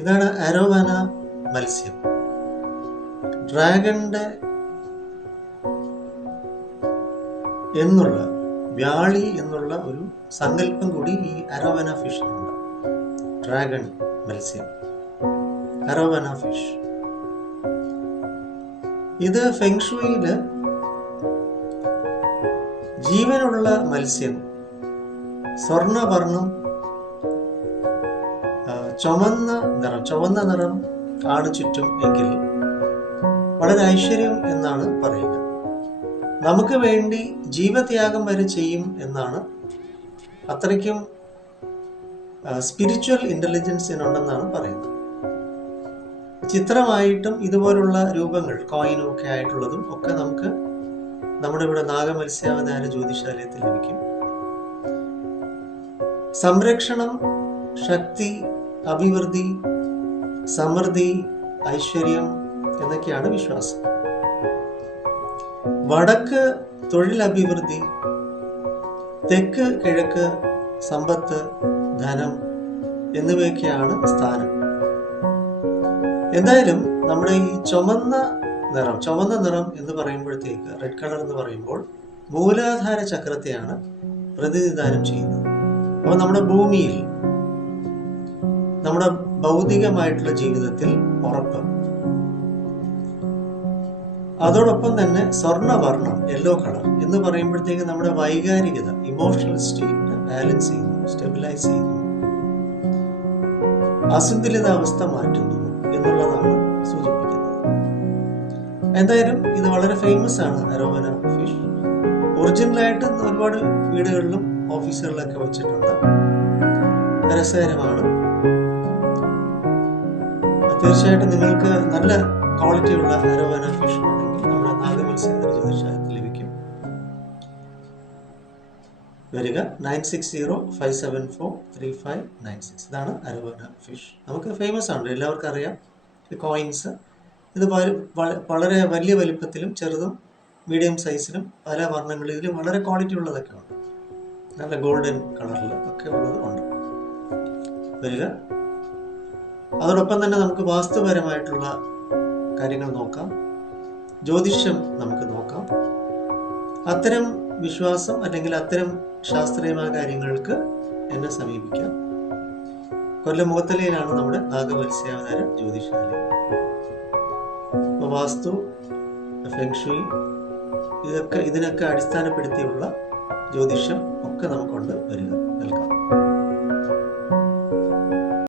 ഇതാണ് അരോവാന മത്സ്യം. ഡ്രാഗന്റെ എന്നുള്ള വ്യാളി എന്നുള്ള ഒരു സങ്കല്പം കൂടി ഈ അരോവാന ഫിഷിനുണ്ട്. ഡ്രാഗൺ മത്സ്യം, അരോവാന ഫിഷ്. ഇത് ഫെങ്ഷുയില് ജീവനുള്ള മത്സ്യം സ്വർണ്ണവർണ്ണം, ചുവന്ന നിറം ആണ് ചുറ്റും എങ്കിൽ വളരെ ഐശ്വര്യം എന്നാണ് പറയുക. നമുക്ക് വേണ്ടി ജീവത്യാഗം വരെ ചെയ്യും എന്നാണ്. അത്രയ്ക്കും സ്പിരിച്വൽ ഇന്റലിജൻസ് ഇതിനുണ്ടെന്നാണ് പറയുന്നത്. ചിത്രമായിട്ടും ഇതുപോലുള്ള രൂപങ്ങൾ കോയിനും ഒക്കെ ആയിട്ടുള്ളതും ഒക്കെ നമുക്ക് നമ്മുടെ ഇവിടെ നാഗമത്സ്യാവതാര ജ്യോതിശാലയത്തിൽ ലഭിക്കും. സംരക്ഷണം, ശക്തി, അഭിവൃദ്ധി, സമൃദ്ധി, ഐശ്വര്യം എന്നൊക്കെയാണ് വിശ്വാസം. വടക്ക് തൊഴിലഭിവൃദ്ധി, തെക്ക് കിഴക്ക് സമ്പത്ത്, ധനം എന്നിവയൊക്കെയാണ് സ്ഥാനം. എന്തായാലും നമ്മുടെ ഈ ചുവന്ന നിറം എന്ന് പറയുമ്പോഴത്തേക്ക്, റെഡ് കളർ എന്ന് പറയുമ്പോൾ മൂലാധാര ചക്രത്തെയാണ് പ്രതിനിധാനം ചെയ്യുന്നത്. അപ്പോൾ നമ്മുടെ ഭൂമിയിൽ, നമ്മുടെ ഭൗതികമായിട്ടുള്ള ജീവിതത്തിൽ ഉറപ്പ്, അതോടൊപ്പം തന്നെ സ്വർണ്ണവർണ്ണം, യെല്ലോ കളർ എന്ന് പറയുമ്പോഴത്തേക്ക് നമ്മുടെ വൈകാരികത, ഇമോഷണൽ സ്റ്റേറ്റ് ബാലൻസ് ചെയ്യുന്നു, സ്റ്റെബിലൈസ് ചെയ്യുന്നു, അസന്തുലിതാവസ്ഥ മാറ്റുന്നു എന്നുള്ളതാണ് സൂചിപ്പിക്കുന്നത്. എന്തായാലും ഇത് വളരെ ഫേമസ് ആണ് അരോവാന ഫിഷ്. ഒറിജിനലായിട്ട് ഒരുപാട് വീടുകളിലും ഓഫീസുകളിലൊക്കെ വെച്ചിട്ടുണ്ട്. രസകരമാണ്. തീർച്ചയായിട്ടും നിങ്ങൾക്ക് നല്ല ക്വാളിറ്റിയുള്ള അരോവാന ഫിഷ് ആണെങ്കിൽ നമ്മുടെ നാഗമത്സ്യാവതാര ജ്യോതിശാലയത്തിൽ ലഭിക്കും. വരിക 9605743596. ഇതാണ് അരോവാന ഫിഷ്. നമുക്ക് ഫേമസ് ആണ്, എല്ലാവർക്കും അറിയാം. കോയിൻസ് ഇത് വളരെ വലിയ വലിപ്പത്തിലും ചെറുതും മീഡിയം സൈസിലും പല വർണ്ണങ്ങളിലും വളരെ ക്വാളിറ്റി ഉള്ളതൊക്കെ ഉണ്ട്. നല്ല ഗോൾഡൻ കളറിൽ ഒക്കെ ഉള്ളത് ഉണ്ട്. വരിക. അതോടൊപ്പം തന്നെ നമുക്ക് വാസ്തുപരമായിട്ടുള്ള കാര്യങ്ങൾ നോക്കാം, ജ്യോതിഷം നമുക്ക് നോക്കാം. അത്തരം വിശ്വാസം അല്ലെങ്കിൽ അത്തരം ശാസ്ത്രീയമായ കാര്യങ്ങൾക്ക് എന്നെ സമീപിക്കാം. കൊല്ലം മുഖത്തലയിലാണ് നമ്മുടെ നാഗമത്സ്യാവതാര ജ്യോതിശാലയം. വാസ്തു, ഫെങ്ഷുയി ഇതിനൊക്കെ അടിസ്ഥാനപ്പെടുത്തിയുള്ള ജ്യോതിഷം ഒക്കെ നമുക്കുണ്ട്. വരിക, വെൽക്കം.